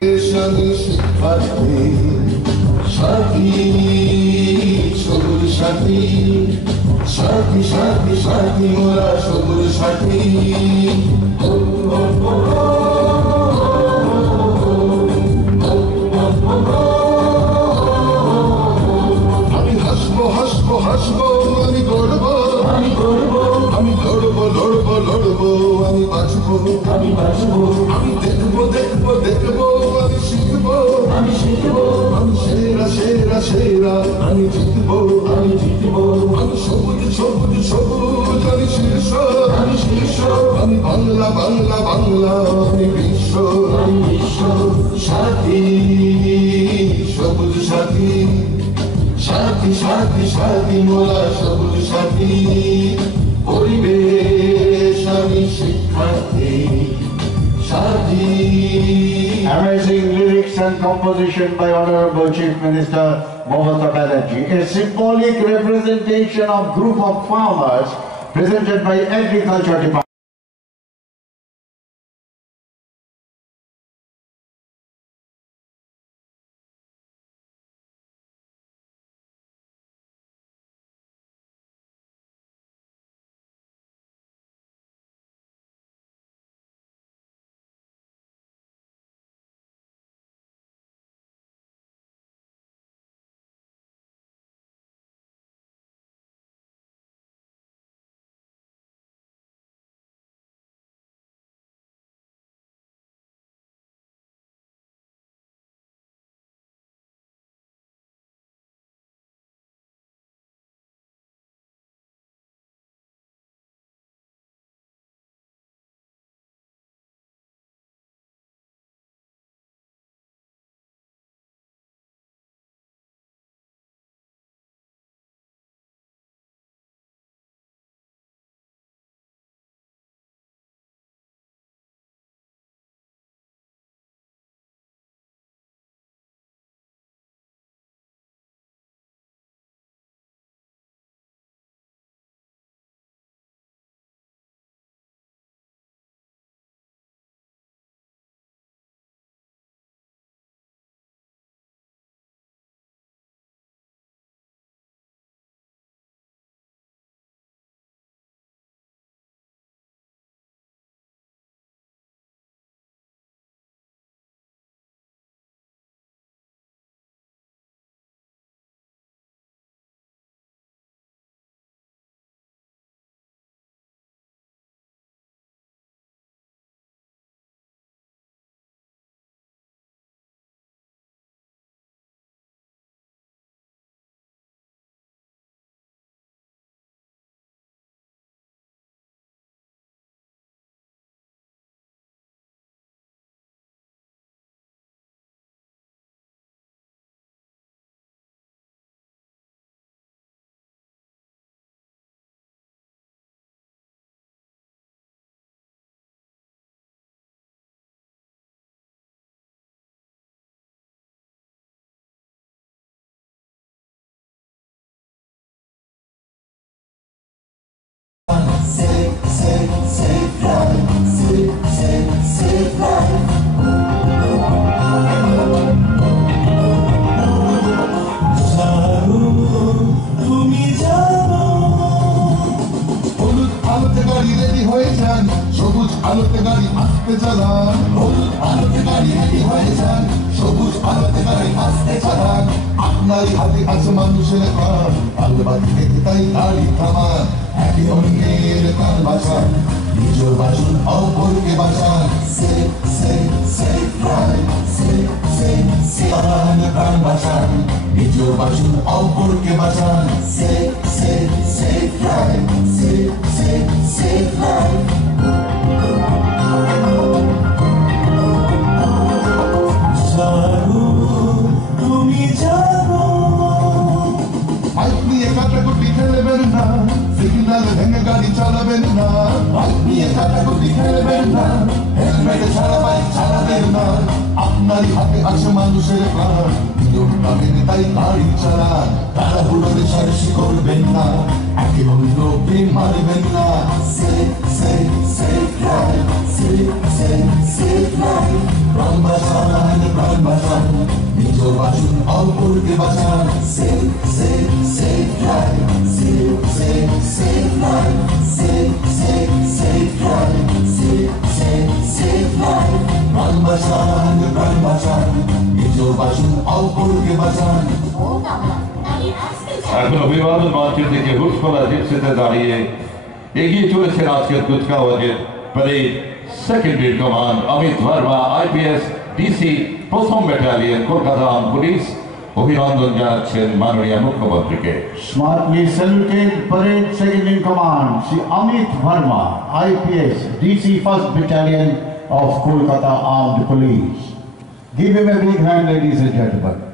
স্বামী শিক্ষার্থী সাথী সবুজ সাথী সাথী সাথী সাথী মোরা সবুজ সাথী আমি হাসবো হাসবো হাসবো আমি গড়বো আমি গড়বো আমি লড়বো লড়বো লড়বো আমি বাঁচবো আমি বাঁচবো আমি দেখবো দেখবো দেখবো আমি শিখবো আমি শিখবো আমি সেরা সেরা সেরা আমি জিতবো আমি জিতবো আমি সবুজ সবুজ সবুজ আমি শীর্ষ আমি শীর্ষ আমি বাংলা বাংলা বাংলা আমি বিশ্ব সাথী সবুজ সাথী সাথী সাথী সাথী মোরা সবুজ সাথী পরিবেশ আমি শিক্ষার্থী সাথী। Amazing lyrics and composition by Honorable Chief Minister Mamata Banerjee. A symbolic representation of group of farmers presented by Agriculture Department. সবুজ আলোতে গাড়ি আসতে চালান হলুদ আলোতে গাড়ি রেডি হয়ে যান সবুজ আলোতে গাড়ি আসতে চালান আপনারই হাতে আছে মানুষের প্রাণ আলোবাতি দেখে তাই গাড়ি থামান একে অন্যের প্রাণ বাঁচান নিজ বাঁচুন অপরকে বাঁচান প্রাণ বাঁচান নিজ বাঁচুন অপরকে বাঁচান সিগন্যাল ভেঙে গাড়ি চালাবেন না বাইক নিয়ে কাটাকুটি খেলবেন না হেলমেট ছাড়া বাইক চালাবেন না আপনারই হাতে আছে মানুষের প্রাণ নিয়মটা মেনে তাই গাড়ি চালান তাড়াহুড়োতে সারসি করবেন না একে অন্যকে মারবেন না প্রাণ বাঁচান বাঁচুন অপরকে বাঁচান save save save life save save save life save save save life save save save life প্রাণ বাঁচান নিজেও বাঁচুন অপরকে বাঁচান এখন অভিবাদন মঞ্চের দিকে হুট খোলা জিপসিতে দাঁড়িয়ে এগিয়ে চলেছেন আজকের কুচকাওয়াজের parade second in command Amit Verma IPS DC প্রথম ব্যাটালিয়ন কলকাতা আর্ম পুলিশ অভিনন্দন জানাচ্ছেন মাননীয় মুখ্যমন্ত্রীকে Smartly saluted parade second in command, Sri Amit Verma, IPS, DC 1st Battalion of Kolkata Armed Police. Give him a big hand, ladies and gentlemen.